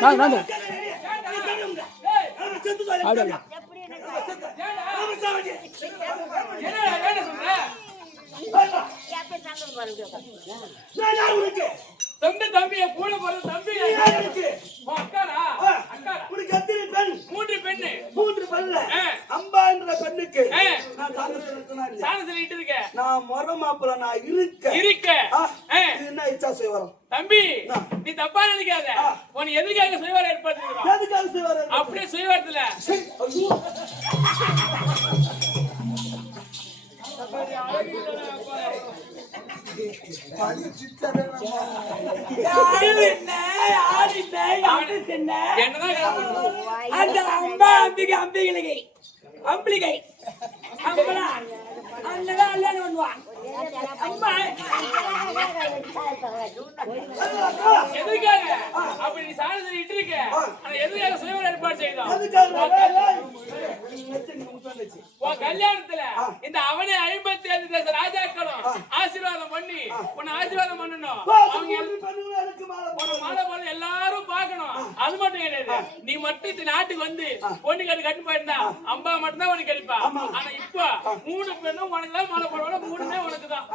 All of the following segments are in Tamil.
நான் தம்பிய கூட போற தம்பி அக்காரா அக்கா உனக்கு எத்தனை பெண்? மூன்று பெண்ணு அம்பா என்ற பெண்ணுக்கு நான் சாண சொல்லிட்டு இருக்கேன். நான் முறை மாப்பிள்ள நான் இருக்க இது என்ன இச்சா செய்வாரம் தம்பி, நீ தப்பா நினைக்காத. உன் எதுக்காக செய்வாரம் ஏற்பாடு எதுக்காக செய்வாரம் அப்படியே செய்வாரத்துல அம்பிகை எதுக்காக அப்படி நீ சாண சொல்லிட்டு இருக்க? எதுக்காக சுயவர் ஏற்பாடு செய்தோம்? கல்யாணத்துல இந்த அவனே 57 தேச ராஜாக்களும் ஆசீர்வாதம் பண்ணி உன்னை ஆசீர்வாதம் பண்ணணும். மாலை போல எல்லாரும் பார்க்கணும். அது மட்டும் கிடையாது, நீ மட்டும் இந்த நாட்டுக்கு வந்து பொண்ணு கட்டு போயிருந்தா அம்பா மட்டும் தான் உனக்கு கிடைப்பா. ஆனா இப்ப 3 பெண்ணும் உனக்கு தான் மாலை போடுவாங்க. 3மே உனக்கு தான்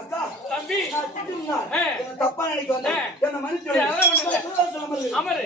தம்பி. தப்பா நினைக்க அமரு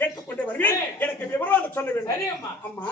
கேட்டுக்கொண்டே வருவேன். எனக்கு விவரம் சொல்ல வேண்டும். அம்மா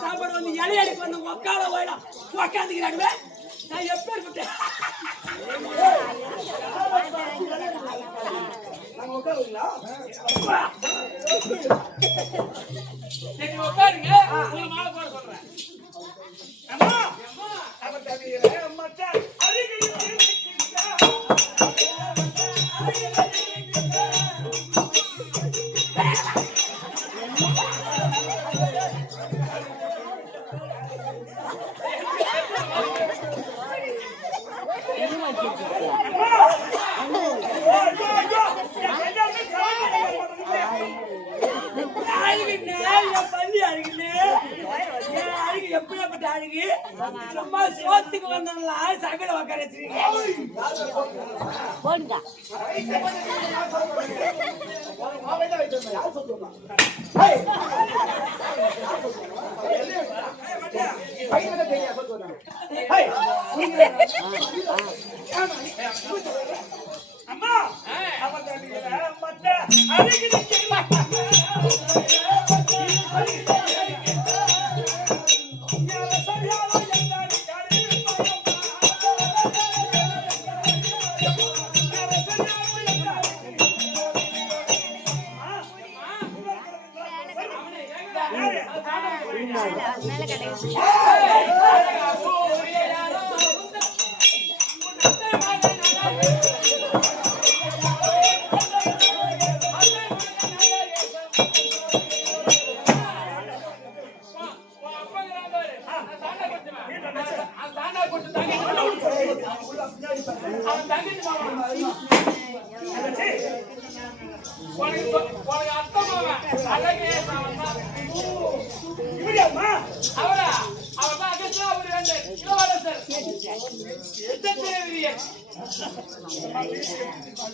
சாப்பாடு வந்து இலையடிக்கு வந்து உக்கால போயிடும் உக்காந்துக்கிறாங்களே நான் எப்ப இருக்கேன் உட்காருங்க மாலை போட சொல்றேன் சும்மா சோத்துக்கு வந்தோம்ல சகல உக்கார வச்சிருக்கீங்க அம்மா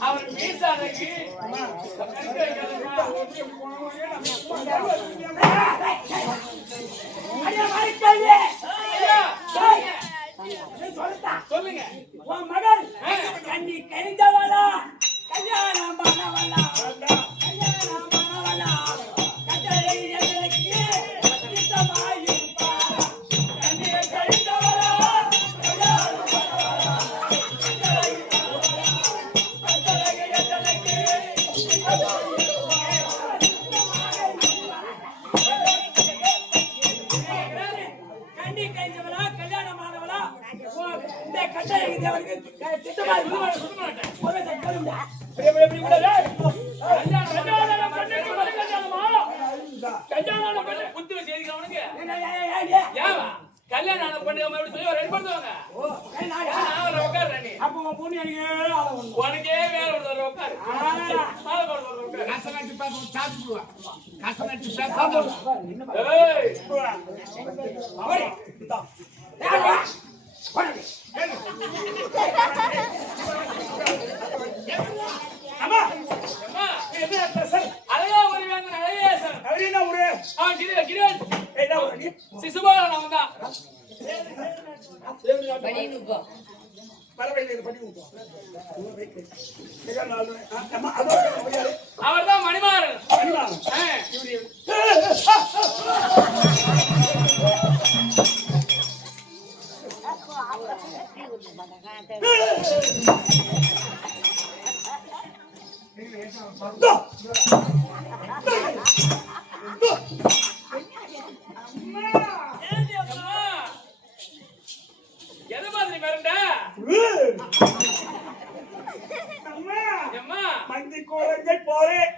அவர் மீசானக்கு சொல்லுங்க உன் மகள் கண்ணி கழிந்தவளா கல்யாணம் பண்ணவளா கல்யாணம் பண்ணவளா கட்டளை எங்களுக்கு இஷ்டமாயிருப்பா கண்ணி கழிந்தவளா கல்யாணம் பண்ணவளா கண்ணி கழிந்தவளா கல்யாணம் பண்ணவளா இந்த கட்டளை தேவனுக்கு திட்டமா கல்யாணம் பண்ணி சொல்லி ரெடி பண்ணுவாங்க உனக்கே வேலை உட்காரு அவர்தான் மணிமாறன். ஏண்டி அம்மா எதை மாதிரி மிரண்ட அம்மா அம்மா மந்தி கோலங்கள் போறேன்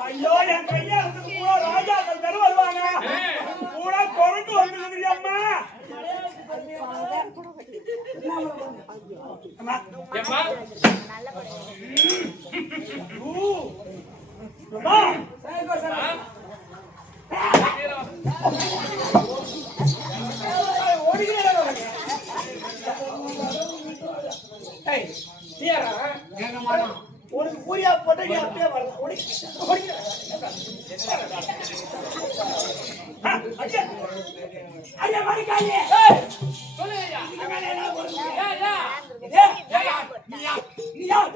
ஐயோ என் கையா கூட ராஜாக்கள் தரு வருவாங்க கூட குரங்கு வந்துருக்குது அம்மா அம்மா அம்மா அம்மா உனக்கு பூரியா போட்டு நீ அப்படியே வரலாம் ஐயா மணிக்காயே சொல்லு ஐயா நீ யார்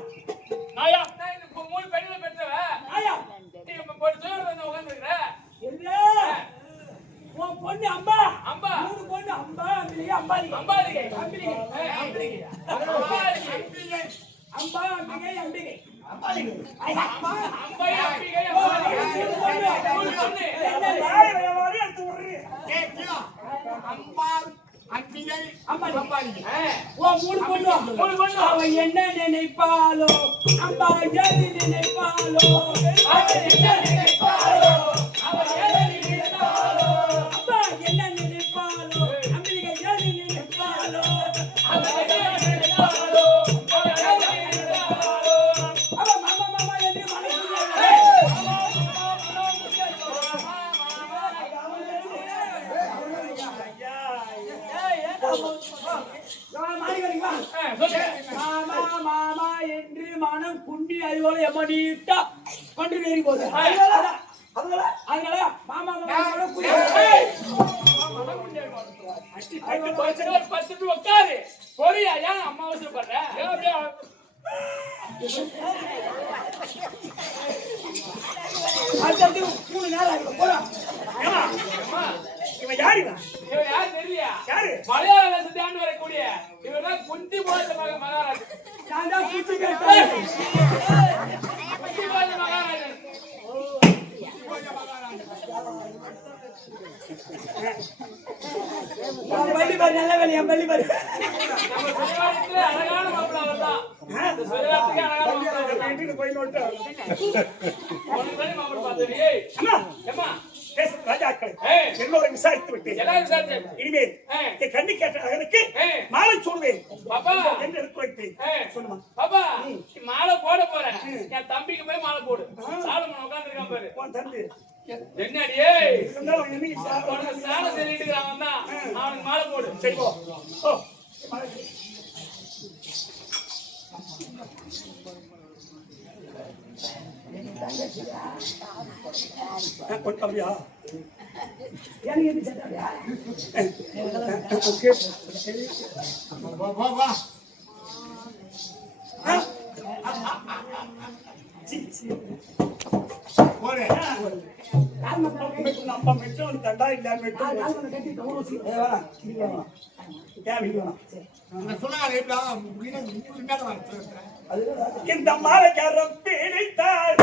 நாயா நான் இந்த மூணு பெண்களை பெற்றவ ஐயா நீ போட்டு தூர வந்து உட்கார்ந்துருக்கிற என்ன உன் பொண்ணு அம்பா அம்பா மூணு பொண்ணு அம்பா அம்பிகை அம்பாலிகை அம்பாலிகை அம்பிகை அம்பிகை அம்பா அம்பிகை அம்பிகை அம்பாலிகை அம்மா அம்பை அம்பிகை அம்பாலிகை மூணு பொண்ணு எடுத்து விடுறேன் அம்பாலிகை உன் மூணு பொண்ணு மூணு பொண்ணு அவ என்ன நினைப்பாளோ அம்பா எது நினைப்பாளோ அவ என்ன நினைப்பாளோ அவ எது நினைப்பாளோ அம்பா என்ன நினைப்பாளோ அம்பிகை எது நினைப்பாளோ அவ என்ன நினைப்பாளோ அவ எது நினைப்பாளோ அவ மாமா மாமா என்று மாமா மாமா என்று மனம் குண்டி அறிவோல எம்மடிட்டா கொண்டு நேரி போகுது அதனால மாமா மாமா பத்து உட்காரு பொரியா ஏன் அம்மா அவசரப்படுற அடுத்தது 3 நாள் ஆகும் போலாம் இவன் யாரு இவன்? இவன் யாரு தெரியலையா யாரு மலையாள தேசத்தை ஆண்டு வரக்கூடிய இவர்தான் குந்தி போட்ட மகாராஜ் நான் தான் குச்சி கேட்டேன் குந்தி போட்ட மகாராஜன் பள்ளி பாரு நல்ல வேலையா பள்ளி பாரு நம்ம சுயவாரத்துல அழகான மாப்பிள்ள அவர்தான் இந்த சுயவாரத்துக்கு அழகான மாப்பிள்ள வீட்டுக்கு போய் நோட்டு ஒன்று மணி மாப்பிள்ள பார்த்தது ஏய் அம்மா ஏம்மா பேசும் ராஜாக்கள் ஏய். என்னோட விசாரித்து விட்டேன் எல்லாரும் விசாரிச்சேன் இனிமேல் ஏய். என் கண்ணு கேட்ட அகனுக்கு ஏய். மாலை சொல்வேன் பாப்பா என்று எடுத்து வைத்தேன் ஏய். சொல்லுமா பாப்பா நீ மாலை போட போறேன் என் தம்பிக்கு போய் மாலை போடு சாலமன் உட்கார்ந்துருக்கான் பாரு உன் தம்பி என்னடி ஏய் இருந்தாலும் அவன் என்னைக்கு சாப்பிட உனக்கு சாணம் சொல்லிட்டு இருக்கிறான் தான் அவனுக்கு மாலை போடு சரி போ ஓ கொண்டு தம்பியா எனக்கு எது சட்டாயா ஓகே நம்ம மெட்டும் தண்டா இல்ல மெட்டும் கட்டி ஊசி இந்த மாலைக்காரன் பிடித்தார்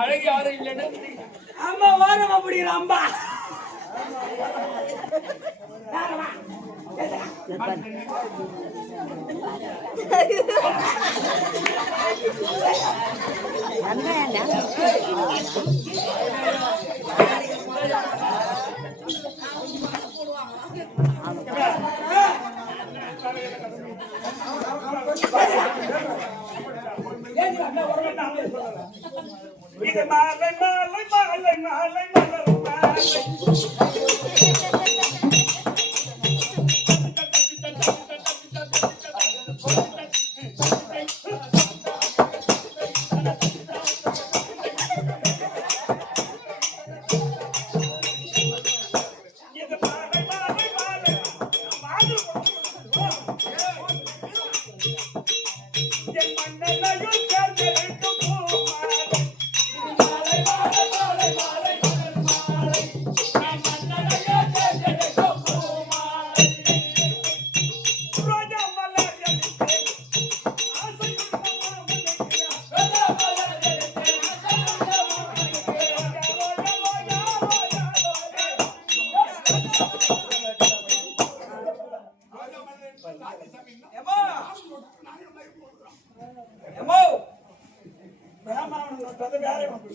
அழகு யாரும் இல்லைன்னு அம்மா ஓரமா பிடிக்கிற அம்பா இது மாலை மாலை மாலை மாலை மலர் மாலை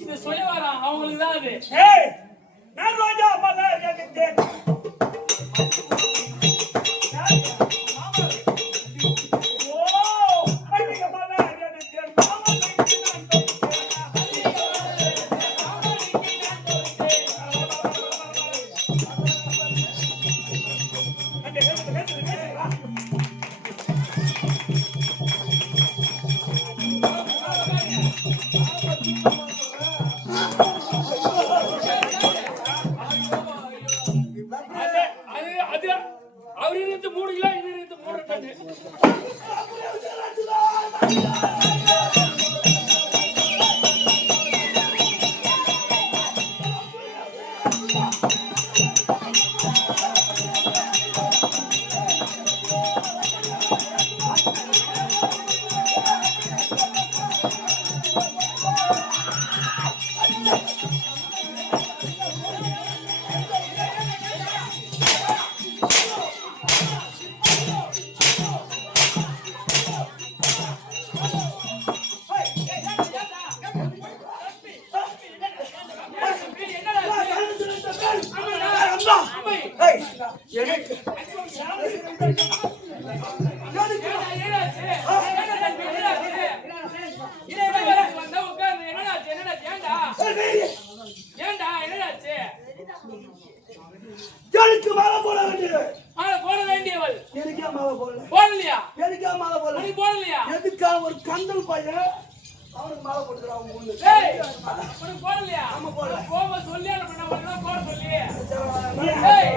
இது சுயவரம் அவங்களுக்கு தான் அது. ஏய் நான் ரோஜா மலர் எடுத்தேன் அவர் இருந்து 3 கிலோ இது இருந்து 3 டன். ஒரு கந்தல் பையன் அவனுக்கு மாலை போட்டுக்கிறான் முன்னு. ஏய் உனக்கு போடலையா? ஆமா போடல. போக சொல்லி அனுப்பினா உடனே போட சொல்லி. ஏய்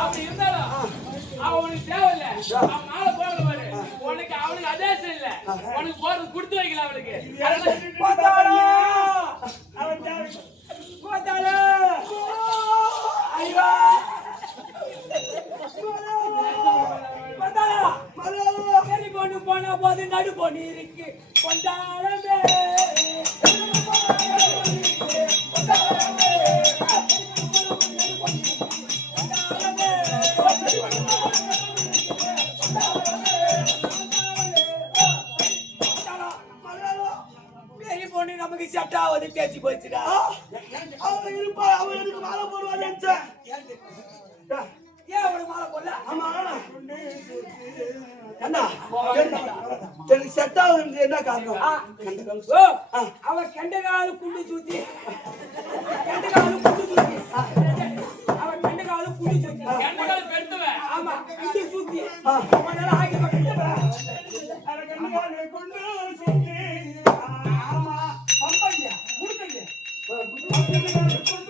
அப்படி இருந்தாலும் அவன் உனக்கு தேவையில்லை. அவன் மாலை போடல பாரு. உனக்கு அவனுக்கு அதேசம் இல்ல. உனக்கு போறது கொடுத்து வைக்கல அவளுக்கு கோத்தாளா அவன் தேவை. கோத்தாளா ஐயா கோத்தாளா சரி கொண்டு போன போது நடு பொண்ணு இருக்கு கொண்டாடமே பெரிய பொண்ணு நமக்கு செட் ஆகுது பேச்சு போச்சுடா அவன் இருப்பா, அவன் எனக்கு மாலை போடுவான்னு நினைச்சேன். ஏன் அவனுக்கு மாலை போடல ஆமா. ஏண்டா, எனக்கு செட் ஆகுதுன்னு என்ன காரணம்? ஓ, அவன் கெண்டகாலு குண்டு சூத்தி கெண்டகாலு குண்டு சூத்தி அவன் கெண்டகாலு குண்டு சூத்தி கண்டகால பெருத்துவ ஆமா குண்டு சூத்தி அவன் நல்லா ஆகி அவன் கண்ணுகாலை கொண்டு சுத்தி. ஆமா, பம்பையா, முடுக்கையா. கண்ணுகாலை கொண்டு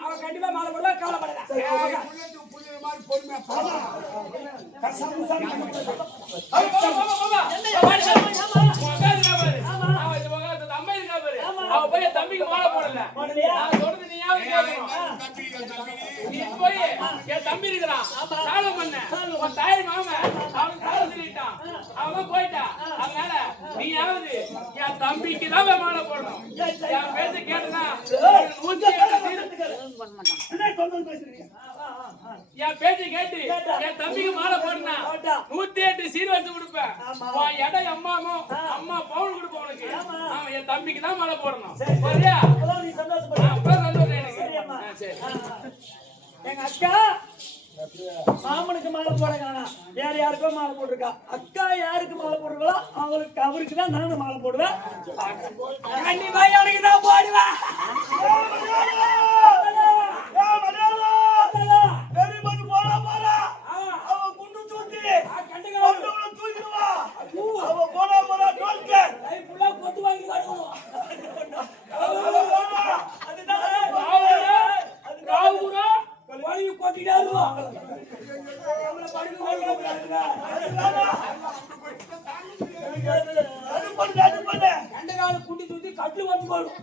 அவன் கண்டிப்பா மாலை போடுவா கவலைப்படாத தம்பிக்கு மாலை போடல நான் சொல்றது நீ நீ போய் என் தம்பி இருக்கிறான் சாலை பண்ண உன் தாய் மாமன் அவன் சாலை சொல்லிட்டான் அவன் போயிட்டான் அதனால நீயாவது என் தம்பிக்கு தான் மாலை போடணும் என் பேச்ச கேட்டனா என் பேச்ச கேட்டு என் தம்பிக்கு மாலை போடனா 108 சீர்வரிசை கொடுப்பேன் உன் இடம் அம்மா பவுன் கொடுப்பேன் உனக்கு அவன் என் தம்பிக்கு தான் மாலை போடணும் சரியா அப்புறம் சந்தோஷம் எனக்கு சரி எங்க அக்கா மாமனுக்கு மாலை போடுறாங்க வேற யாருக்கோ மாலை போட்டிருக்கா அக்கா யாருக்கு மாலை போடுறாங்களோ அவருக்கு தான் நானும் மாலை போடுவேன் கண்டிப்பா அவனுக்கு தான் போடுவேன் குண்டி சுத்தி கட்டு வந்து போடும்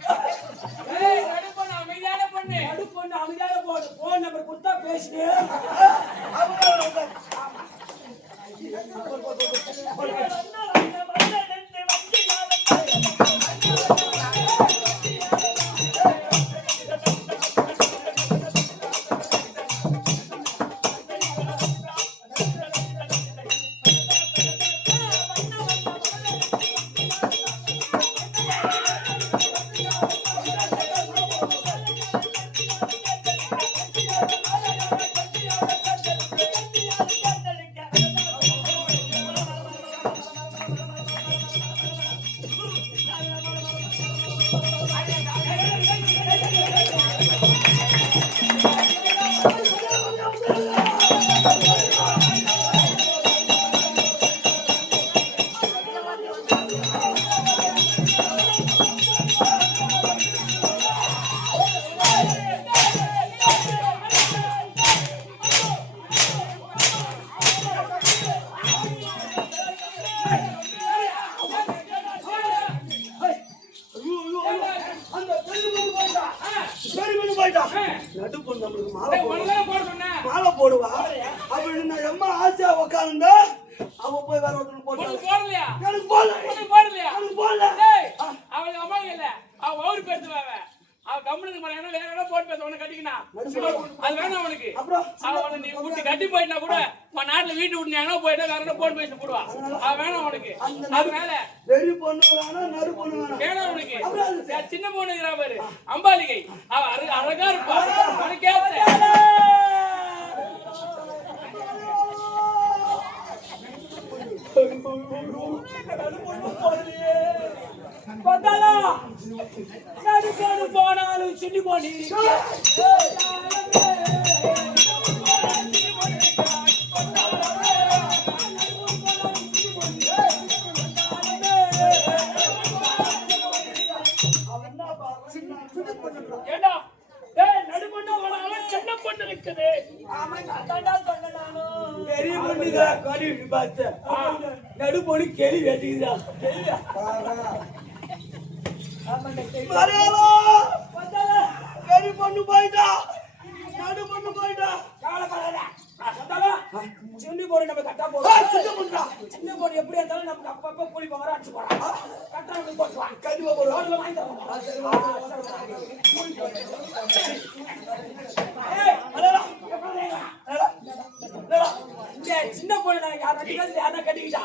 அமைதியான பொண்ணு அமைதியாக போடு போன் நம்பர் கொடுத்தா பேசினே மாலை போடுவா அப்படின்னு எம்மா ஆசையா உட்கார்ந்து அவ போய் வேற ஒருத்தர் போடலையா எனக்கு போடலையா அவன் அம்மா இல்ல அவன் அவரு பேசுவாங்க அவ கம்பெனிக்கு போனா வேற ஏதோ போட்டு பேச உனக்கு கட்டிக்கினா அது வேணாம் அவனுக்கு அப்புறம் அவனை நீ கூட்டி கட்டி போயிட்டா கூட உன் நாட்டுல வீட்டு விட்டுனாங்கன்னா போயிட்டு வேற போன் பேசி போடுவா அவ வேணாம் உனக்கு அதனால வெறி பொண்ணு வேணாம் நறு பொண்ணு வேணாம் வேணாம் உனக்கு சின்ன பொண்ணு இருக்கிறா பாரு அம்பாலிகை அவ அழகா இருப்பா உனக்கு போனாலும் சின்னி போனி பெரிய பொண்ணுதா கறி பார்த்து நடு பொண்ணு கேள்வி வெட்டிக்கிறா பெரிய பொண்ணு போயிட்டா நடு பொண்ணு போயிட்டா சின்ன பொண்ணு நம்ம கட்டா போடுறோம் சின்ன பொண்ணு எப்படி இருந்தாலும் நமக்கு அப்பப்ப கூலி போகிற அடிச்சு போறான் கட்டா போட்டுவான் கண்டிப்பா போடுவோம் வாங்கி சின்ன பொண்ணு யாரா கட்டிக்கிட்டா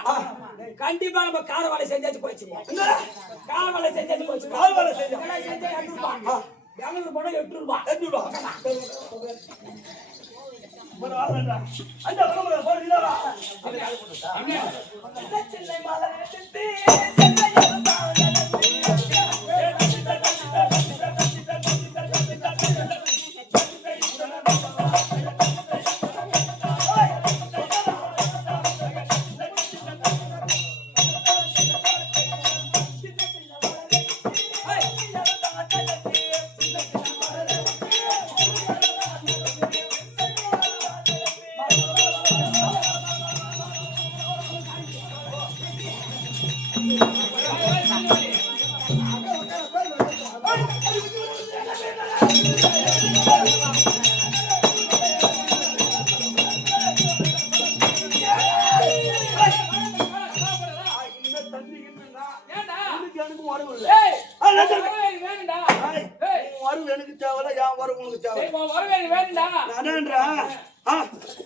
கண்டிப்பா நம்ம கார வேலை செஞ்சாச்சு போயிடுச்சு கார வேலை செஞ்சாச்சு போயிடுச்சு கார வேலை செஞ்சா 200 பணம் 8 ரூபாய் 8 ரூபாய் அந்த போறீங்களா சென்னை மாலை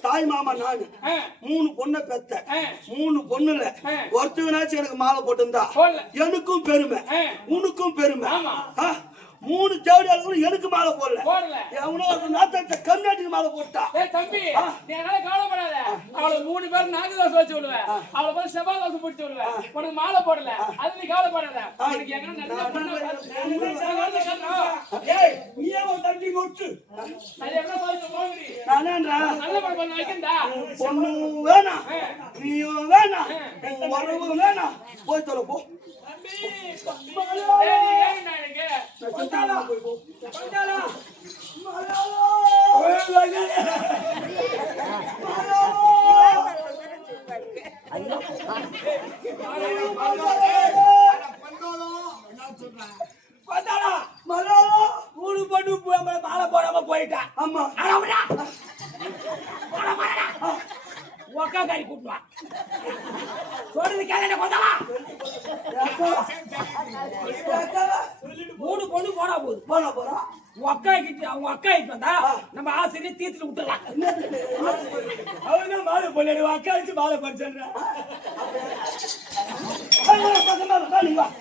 தாய் மாமா நானு 3 பொண்ணை பெத்த 3 பொண்ணுல ஒருத்தவனாச்சும் எனக்கு மாலை போட்டிருந்தா எனக்கும் பெருமை உனக்கும் பெருமை 3 தேவடியாளர்களும் எனக்கு மாலை போடல எவனோ ஒரு நாத்த கர்நாடக மாலை போட்டா தம்பி நீ என்னால கவலைப்படாத அவளை 3 பேர் நாக்கு தோசை வச்சு விடுவேன் அவளை போய் செவ்வாய் தோசை பிடிச்சு விடுவேன் உனக்கு மாலை போடல அது நீ கவலைப்படாத உனக்கு எங்க நீ ஏன் தம்பி முட்டு நல்ல பொண்ணு வேணாம் நீயும் வேணாம் உறவு வேணாம் போய் தொலை போ மாலை போடாம போயிட்டா ஆமா ஒக்காரி கூட்டுவா சொல்றது கேள கொண்டாளா 3 பொண்ணு போனா போறா ஒக்கா கிட்ட அவங்க அக்கா கிட்ட வந்தா நம்ம ஆசிரியர் தீர்த்து விட்டுலாம் அவங்க மாலை பொண்ணு அக்கா வச்சு மாலை படிச்சேன்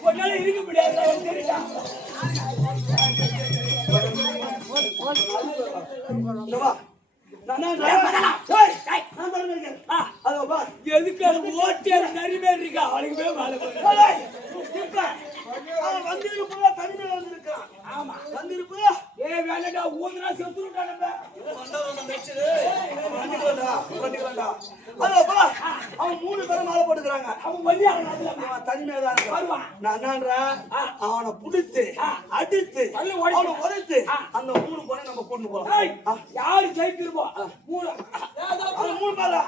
பொண்ணால இருக்க முடியாது எதுக்கு ஓட்டிய நரிமே இருக்கா அவனுக்கு மாலை வந்திருப்பா தனிமையில வந்திருக்கான் ஆமா வந்திருப்பா வேணடா ஊதுனா செத்துட்டான் அவன் 3 பேரும் மாலை போட்டுக்கிறாங்க அவன் வழியா தனிமையா தான் அவனை புடித்து அடித்து அவனை உதைத்து அந்த 3 பேரை நம்ம கொண்டு போறோம் யாரு ஜெயிச்சிருப்போம் 3 பேரா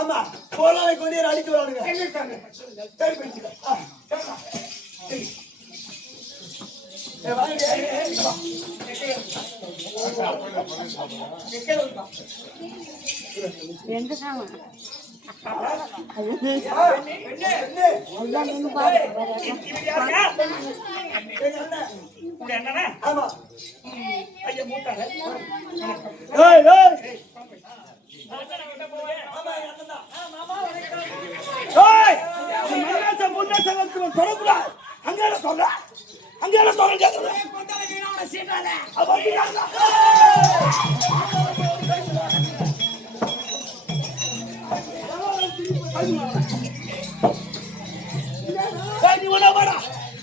ஆமா போலாவை கொண்டு அடிக்க வரானுங்க. எந்த சாமான் ஆமா ஐயா மூட்டாங்க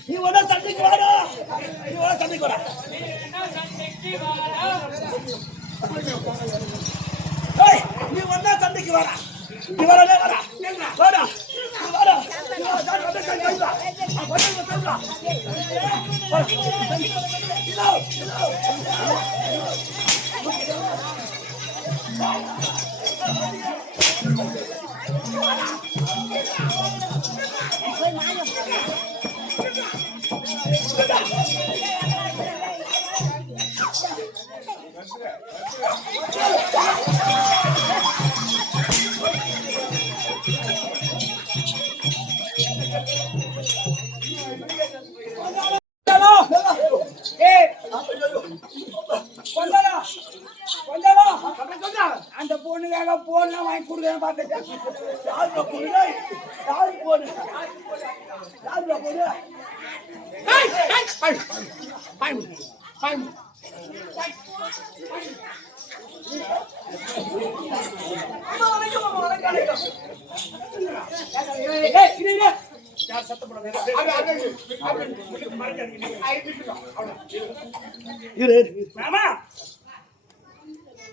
நீ ஒன்னா சண்டைக்கு வாடா, நீ ஒன்னா சண்டைக்கு வாடா. நீ ஒன்னா சண்டைக்கு வாடா, நீ வரல வாடா, வாடா வாடா, அந்த பொண்ணுக்காக போன்லாம் வாங்கி கொடுக்குறேன் பார்த்துட்டேன்.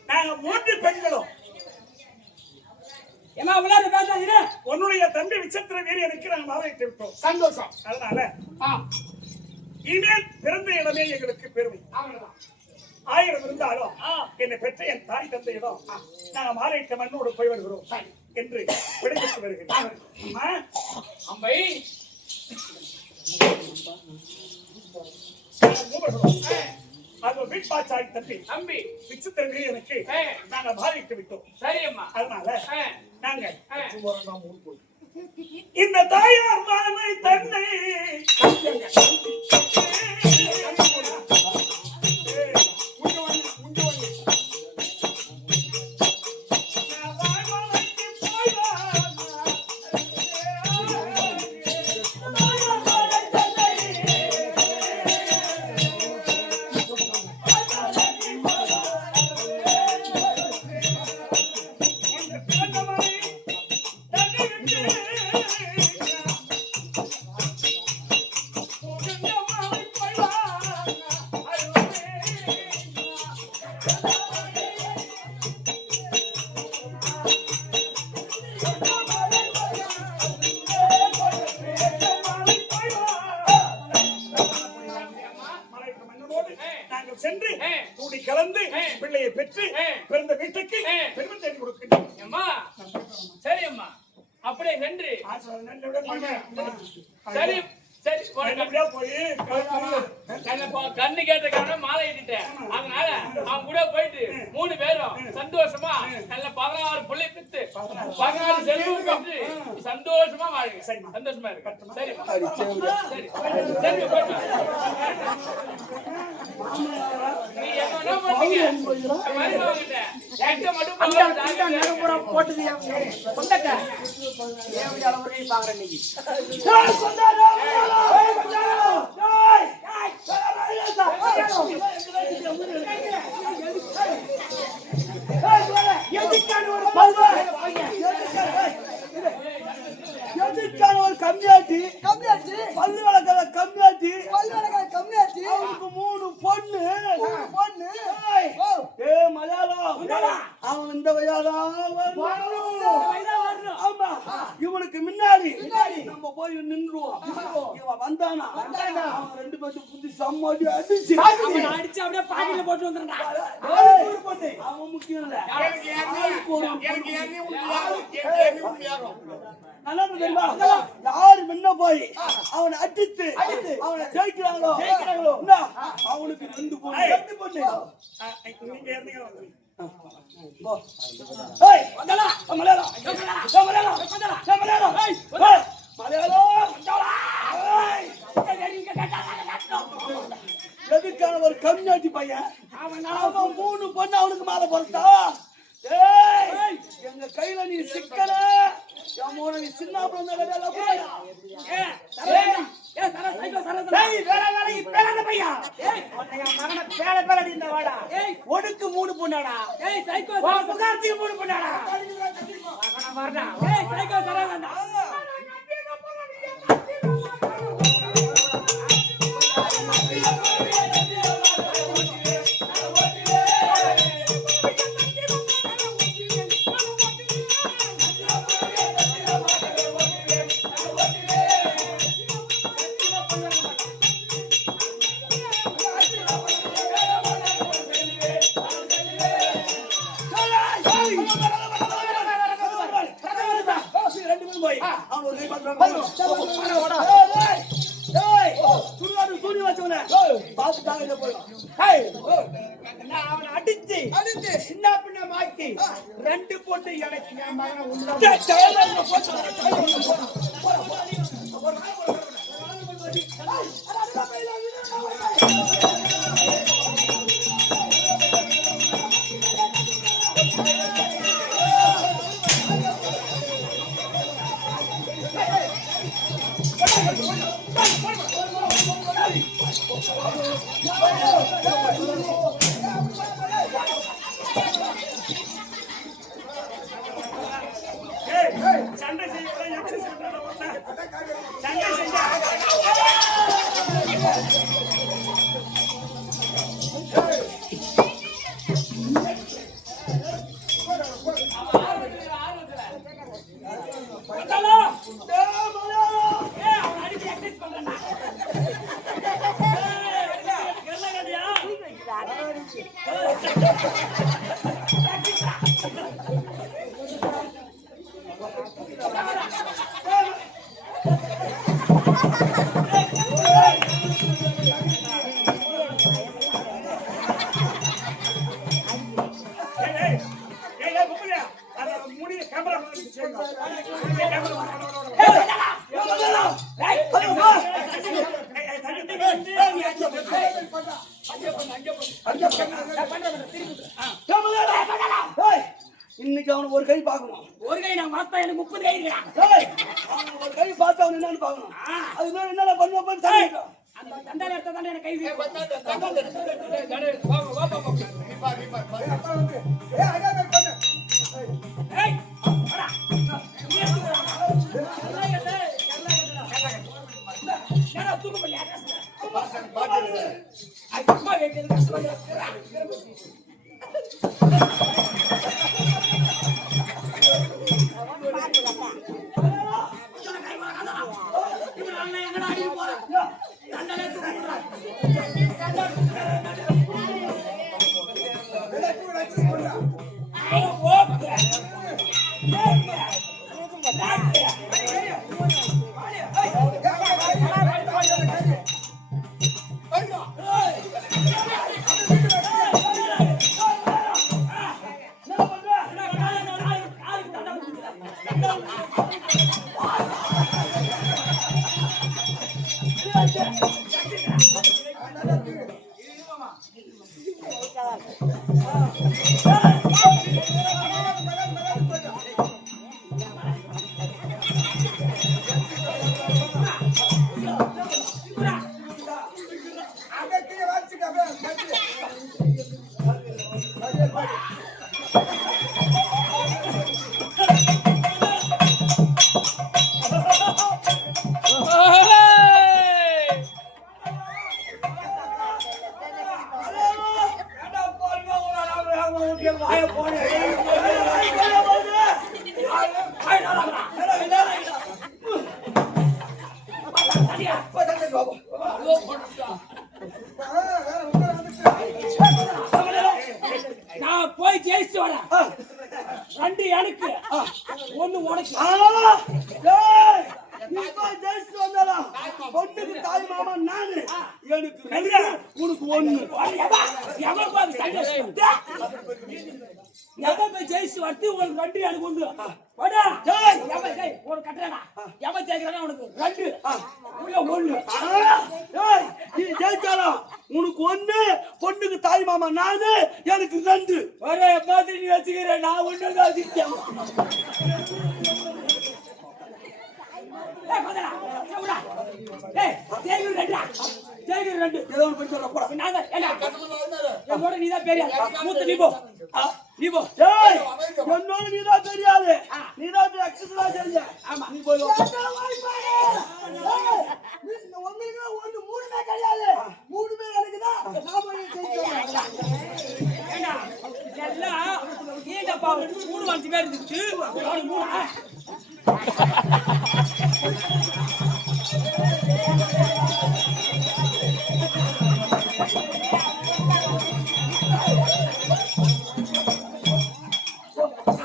நாங்க 3 பெண்களும் ஏமா விளையாட பேசாதீங்க. உன்னுடைய தம்பி விசித்திர வீரியனுக்கு நாங்கள் மாலையிட்டு விட்டோம். சந்தோஷம். அதனால இனிமேல் பிறந்த இடமே எங்களுக்கு பெருமை. 1000 இருந்தாலும் என்னை பெற்ற என் தாய் தந்தையிடம் நாங்கள் மாலையிட்ட மண்ணோடு போய் வருகிறோம் என்று விடைபெற்று வருகிறேன். அம்பை அது வீட்பாச்சாய் தம்பி தம்பி விசித்திர வீரியனுக்கு நாங்கள் மாலையிட்டு விட்டோம். சரியம்மா. அதனால நாங்க இந்த தாயார் மாலை தன்னை குடி கலந்து பிள்ளையை பெற்று பிறந்த வீட்டுக்கு பெருமை தேடி கொடுக்கின்றோம். அம்மா சரி அம்மா அப்படியே நன்றி. சரி சரி கண்ணு கேட்ட காரணம் மாலை இட்டுட்டேன். அதனால அவன் கூட போயிட்டு 3 பேரும் சந்தோஷமா நல்ல 16 பிள்ளை பெற்று 16 செல்வம் பெற்று சந்தோஷமா வாழுங்க. சந்தோஷமா இருக்கு. சரி சரி சரி போயிட்டு நீ என்ன பண்ணீங்க போட்டது பாக்குறேன் இன்னைக்கு ஒரு கம்மியாட்டி பல்லு வளர்க்கற கம்மியாட்டி அவனுக்கு 3 பொண்ணு மலையாளம் அவன் இந்த ஆமா இவனுக்கு முன்னாடி நம்ம போய் நின்றுவோம். இவன் வந்தானா அவன் 2 பேரும் புத்தி சம்மாடி அடிச்சு அப்படியே பாதியில போட்டு வந்துடுறான். அவன் முக்கியம் இல்ல நல்லா தெரியுமா? யாரு முன்ன போய் அவனை அடித்து அவனை ஜெயிக்கிறாங்களோ அவனுக்கு 2 பொண்ணு. எதுக்கான ஒரு கம்யூனிட்டி பையன் அவன் 3 பொண்ணு அவனுக்கு மேல பொறுத்தா எங்க கையில நீ சிக்கல நீ சின்ன ஒடுக்கு 3 பொண்ணாடா 3 பொண்ணாடா அவனை அடிச்சு சின்ன பின்ன மாக்கி 2 பொண்ணு எனக்கு என் மகனை சண்டை செய்ய இன்னைக்கு அவனுக்கு ஒரு கை பார்க்கணும். ஒரு கை நான் மாத்தா எனக்கு 30 கை இருக்கா. ஒரு கை பார்த்தா அவன் என்னன்னு பார்க்கணும். அது மேல என்ன பண்ணுவான்னு சொல்லிட்டோம். அந்த தண்டால எடுத்த தானே எனக்கு கை வீ. ஏய் வாடா. ஏடா தூக்கு பண்ணியா? ஐ அம்மா கேக்குது கஷ்டமா. நான் போய் ஜெயிச்சு வரேன். 2 எனக்கு 1 உனக்கு. பொண்ணுக்கு தாய் மாமா நானு, எனக்கு 2 உனக்கு 1. எவன் போய் சந்தோஷம் எவன் போய் ஜெயிச்சு வரத்து உனக்கு 2 எனக்கு 1. வாடா எவன் ஜெய் உனக்கு கட்டறடா. எவன் ஜெயிக்கறானோ உனக்கு 2 உள்ள 1. நீ ஜெயிச்சாலும் உனக்கு 1, பொண்ணுக்கு தாய் மாமா நானு, எனக்கு 2. ஒரே மாதிரி நீ வச்சுக்கிற, நான் 1 தான் வச்சுக்கிட்டேன். என்னோட நீதான் பெரிய மூத்த நீ போ. என்னோட நீதான் தெரியாது, நீதான் எக்ஸசைஸ் செஞ்ச. ஆமா நீ போய் எல்லாம் நீண்டப்பா 3 5 பேர் இருந்துச்சு. 3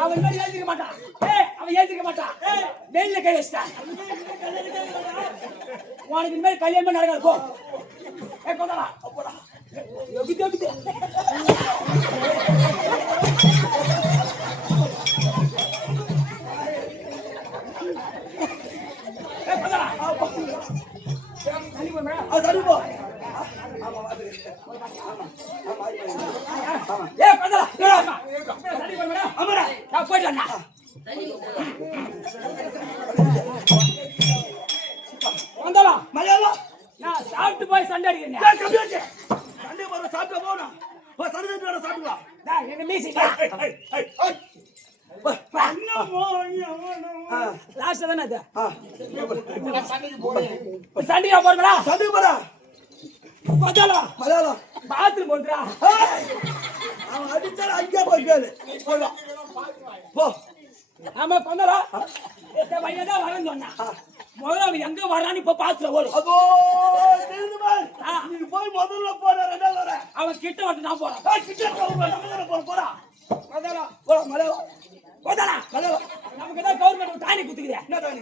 அவன் மாதிரி ஏந்திக்க மாட்டான். அவன் ஏந்திக்க மாட்டான். நெல்ல கை வச்சிட்டான். உனக்கு இந்த மாதிரி கல்யாணம் நடக்காது போ. கொண்டா போடா. நான் சாப்பிட்டு போய் சண்டை அடிக்கிறேன். சண்டை போற சாப்பிட்டு போனா சண்டை சாப்பிட்டு என்ன மீசி லாஸ்ட் தானே அது. சண்டையா போறா சண்டை போறா மலையாளம் மலையாளம் பாத்ரூம் போன்றா. அவன் அடிச்சால அங்கே போய் கேளு போ. ஆமா கொண்டா பையன் தான் வரேன்னு சொன்னா. முதல்ல அவன் எங்க வரான்னு இப்ப பாத்துல ஓடு. அதோ தெரிந்து பாரு. நீ போய் முதல்ல போற, 2வது வர. அவன் கிட்ட வந்து நான் போறேன். கிட்ட போற போறா மலையாளம் போற மலையாளம் போதானா மலையாளம். நமக்கு தான் கவர்மெண்ட் டானி குத்துக்குதே. என்ன தானி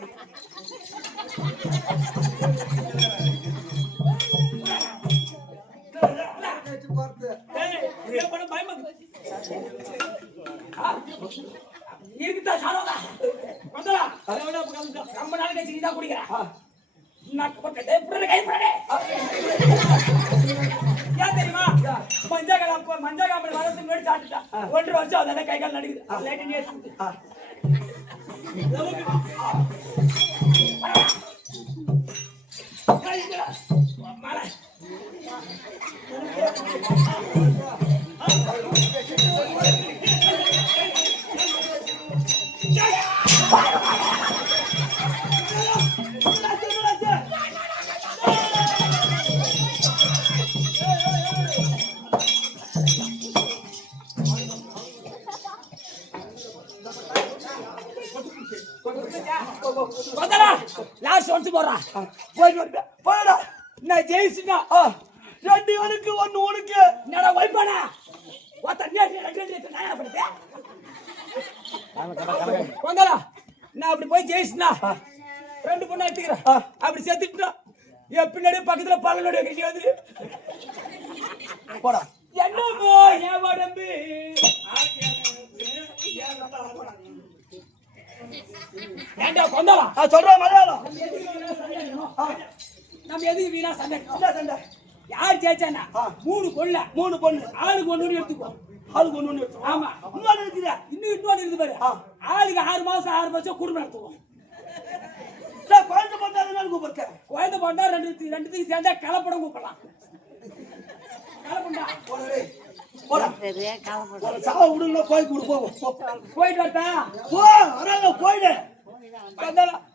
இருக்குதா சாரோடா கொண்டா ரொம்ப நாள் கழிச்சு நீதான் குடிக்கிறேன். நான் கை போடே ஏன் தெரியுமா? மஞ்சா காம்பல் வரதுக்கு முன்னாடி சாப்பிட்டுட்டா 1 வருஷம் அதெல்லாம் கை கால் நடுக்குது. லைட் நீ எடுத்து லாஸ்ட் ஒன்ஸ் போடுறா. போடா. நான் ஜெயிச்சுட்டா 2 எனக்கு 1 உனக்கு. என்னடா வைப்பானா வந்தாரா? நான் அப்படி போய் ஜெயிச்சுனா 2 பொண்ணு எடுத்துக்கிறேன். அப்படி சேர்த்துட்டா என் பின்னாடி பக்கத்துல பல்லோட கட்டி வந்து போடா. என்னமோ என் உடம்பு ஏண்டா கொண்டாவா சொல்ற மலையாளம். நம்ம எதுக்கு வீணா சண்டை என்ன சண்டை? யார் ஜெயிச்சானா 3 கொள்ள 3 பொண்ணு. ஆளுக்கு ஒண்ணு எடுத்துக்கோ. ஆளுக்கு ஒண்ணு எடுத்து. ஆமா இன்னொரு இருக்குதா? இன்னொரு இருக்குது பாரு ஆளுக்கு 6 மாசம் 6 வருஷம் குடும்பம் நடத்துவோம். சார் குழந்தை போட்டாலும் கூப்பிடுறேன். குழந்தை போட்டா ரெண்டுத்துக்கு சேர்ந்தா கலப்படம் கூப்பிடலாம். கலப்பண்டா போடா போடா. ஒரு சாவ விடுங்க போய் கூடு போ. போயிட்டு வரட்டா போ வராங்க போயிடு.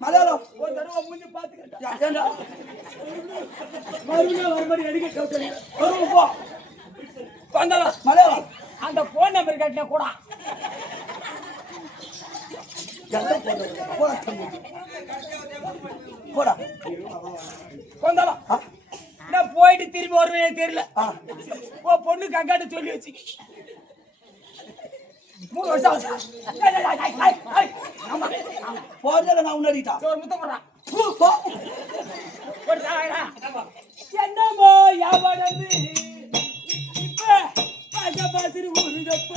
மலையாளம் ஒரு தடவை மூஞ்சி பாத்துக்கிட்டா ஏண்டா மறுபடியும் ஒரு மாதிரி அடிக்க கவுத்தல வரும் போ. வந்தாலும் மலையாளம் அந்த போன் நம்பர் கட்டின கூட எந்த போடா போடா வந்தாலும் நான் போயிட்டு திரும்பி வருவேன் தெரியல. பொண்ணு கங்காட்ட சொல்லி வச்சு 3 வருஷம் ஆச்சு. போறதுல நான் உன்னடிட்டா ஒரு முத்தம் போடுறான். போ. என்னமோ யாவடந்து இப்ப பாக்க பாசிரு ஊருதப்ப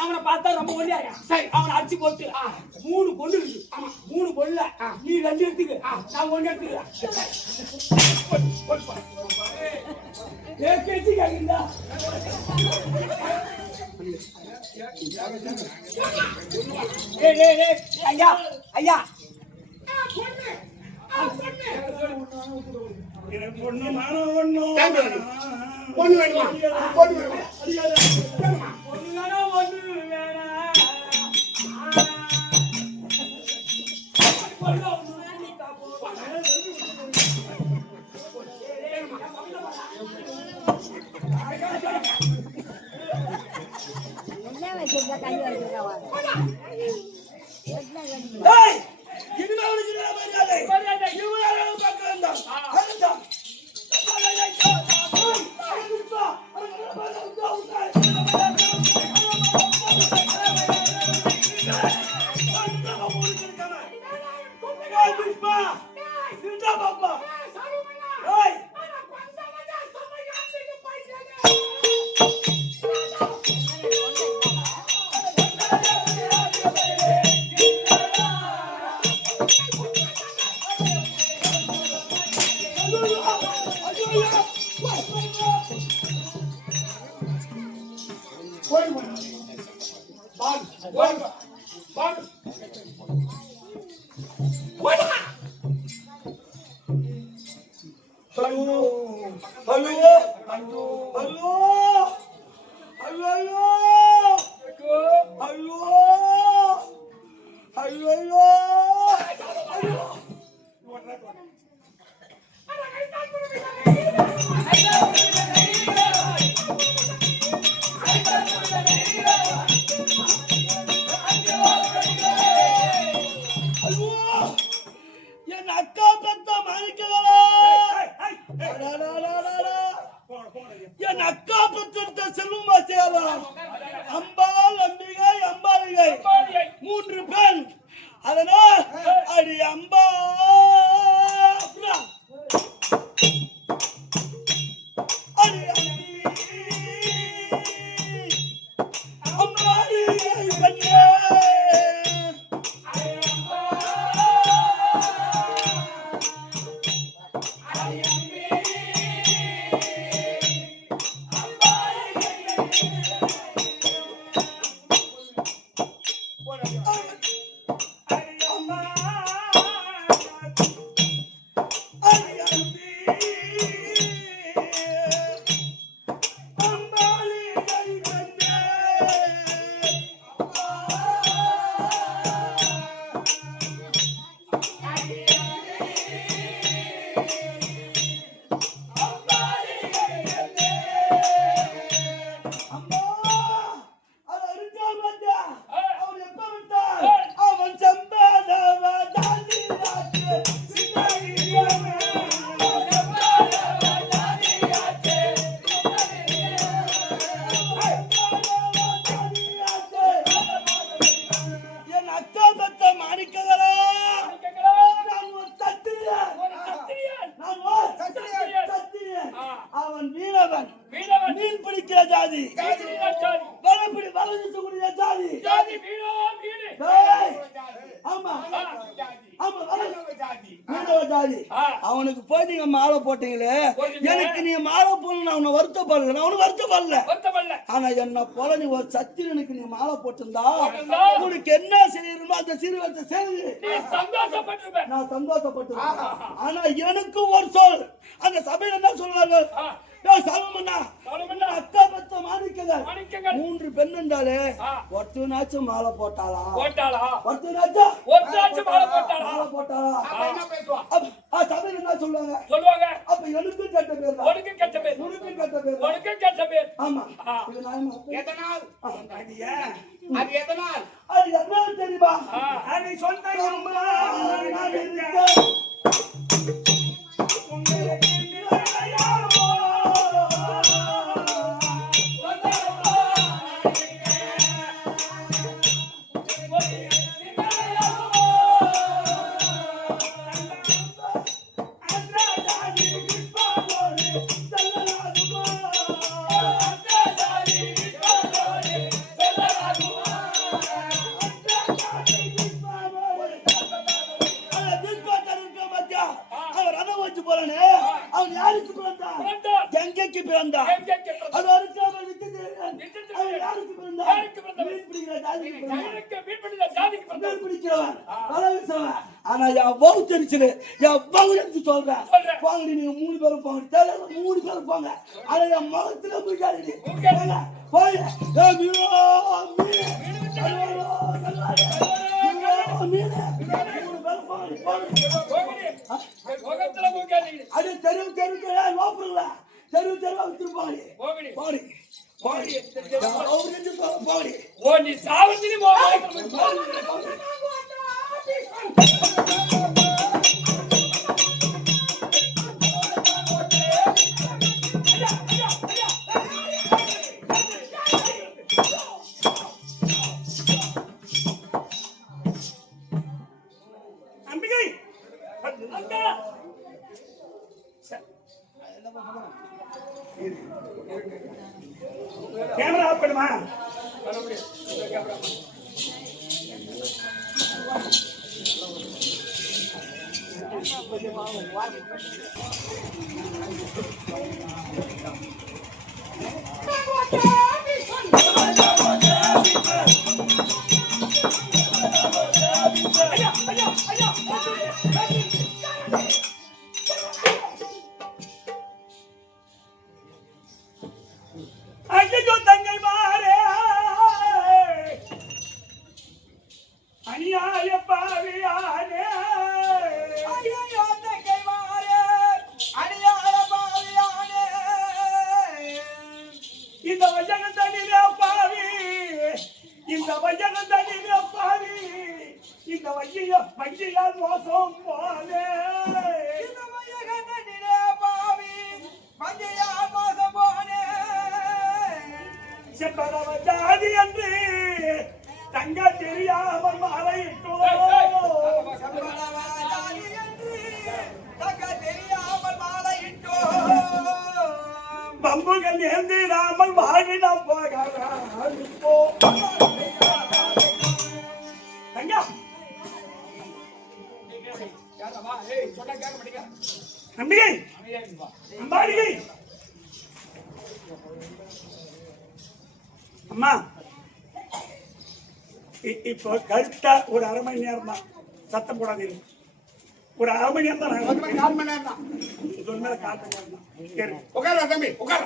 அவனை பார்த்தா ரொம்ப ஒல்லியாயா. அவனை அடிச்சு போட்டு 3 பொண்ணு இருக்கு. 3 பொண்ணுல நீ 2 எடுத்துக்க, நான் 1 எடுத்துக்கிறேன். பேச்சு கேக்குதா? ஐயா ஐயா பொண்ணு நானும் ஒண்ணும் பொண்ணு வேணுமா? பொண்ணு வேணுமா? ஏய் இனிமே அவனுக்கு என்ன மரியாதை? இவனால பக்கம் வந்தான். அதுதான். என் அக்கா பெத்த மாணிக்கங்களா அக்கா பத்த மாணிக்கங்களா மாணிக்கங்களா, நான் ஒரு சத்திரியன். ஒரு சத்திரியன். நான் ஒரு சத்திரியன். சத்திரியன். ஆ. அவன் மீனவன். மீனவன். மீன் பிடிக்கிற ஜாதி. மீனவன் ஜாதி. வலை வீசக்கூடிய ஜாதி. ஜாதி மீனோ மீனு. ஏய், ஆமா ஆ. ஆமா மீனவ ஜாதி. ஆ. அவனுக்கு போய் நீங்க மாலை போட்டீங்களே, போட்டீங்க. எனக்கு நீ மாலை போடணும் அவனை வருத்தப்படல, நான் அவனு வருத்தப்படல. வருத்தப்படல. ஆனா என்ன போல நீ ஒரு சத்திரனுக்கு நீ மாலை போட்டிருந்தா போட்டிருந்தா, உனக்கு என்ன செய்யணுமோ அந்த சீர்வரிசை செய்து நீ சந்தோஷப்பட்டிருப்ப. நான் சந்தோஷப்பட்டிருக்கேன். ஆனா எனக்கு ஒரு சொல், அந்த சபையில என்ன சொல்றார்கள்? ஆ. சாலமன்னா சாலமன்னா, அக்கா பத்த மாணிக்கங்கள் மாணிக்கங்கள். 3 பெண் என்றாலே ஆ. ஒருத்தனாச்சும் மாலை போட்டாளா? போட்டாளா? ஒருத்தனாச்சும் ஒருத்தராச்சும் மாலை போட்டாளா? மாலை போட்டாளா? என்ன பேசுவா? சபையில என்ன சொல்லுவாங்க? சொல்லுவாங்க, அப்ப எனக்கு கெட்ட பேர் தான். உனக்கு கெட்ட பேர். உனக்கு கெட்ட பேர் தான். உனக்கு கெட்ட பேர். ஆமா. ஆ. இது நியாயமா? எதனால் அது ஏன்? அது எதனால்? அது என்ன தெரியுமா? ஆ. அதை சொந்த அம்மா, நான் இருக்கேன். உங்களுக்கு நிலையாவோ? அவர் ரதம் வச்சு போறானே, அவன் யாருக்கு பிறந்தான்? பிறந்தான். கங்கைக்கு பிறந்தான். எங்கெங்கே பிறந்தான்? அது வரைக்கும் அவன் வித்துட்டேன். அவன் யாருக்கு பிறந்தான்? யாருக்கு பிறந்தான்? மீன் பிடிக்கிற ஜாதிக்கு பிறந்தான். எனக்கு மீன் பிடித்த ஜாதிக்கு பிறந்தான். மீன் பிடிக்கிறவன், வலை வீசுறவன். ஆனா என் பவு தெரிச்சுது, என் பவு எடுத்து சொல்றேன். சொல்றேன். போங்கடி, நீங்க 3 பேரும் போங்க. தேவையான 3 பேரும் போங்க. ஆனா என் முகத்துல முடிக்காது. முடிக்காது. போய் மீனோ மீன் முகத்துல மூக்காதீங்க. அது தெருவு லோப்பல தெருவு தெருவா வித்துருப்பாங்க. போகடி. போடி போடி போடி. ஓ, நீ சாவத்தினி போக. அம்பிகை அக்கா, கேமரா ஆஃப் பண்ணுமா? ஐயோ தங்கை மாறே, அநியாய பாவியானே. ஐயோ தங்கை மாறே, அநியாய பாவியானே. இந்த வஞ்சகம் தண்ணிலே பாவி, இந்த வஞ்சகம் தண்ணிலே பாவி, இந்த வஞ்சியால் மோசம் போனே. இந்த மயகனிலே பாவி, மஞ்சையால் மோசம் போனே. செம்பரவ ஜாதி என்று தங்க தெரியாமல் மறையிட்டோ. சம்பளவாதி என்று தக்க தெரியாமல் மாலையிட்டோ. பம்புகள் ஏந்திடாமல் வாழ்விட போகிறோ. தங்கா சொன்னா கேட்க மாட்டீங்க. அம்பிகை அம்பாடிகை அம்மா, இப்போ கருத்தா ஒரு 1/2 மணி நேரம் தான், சத்தம் போடாதீங்க. ஒரு 1/2 மணி நேரம் தான். 4 மணி நேரம் தான். இது மேல 4 மணி நேரம் தான். உட்கார தம்பி, உட்கார.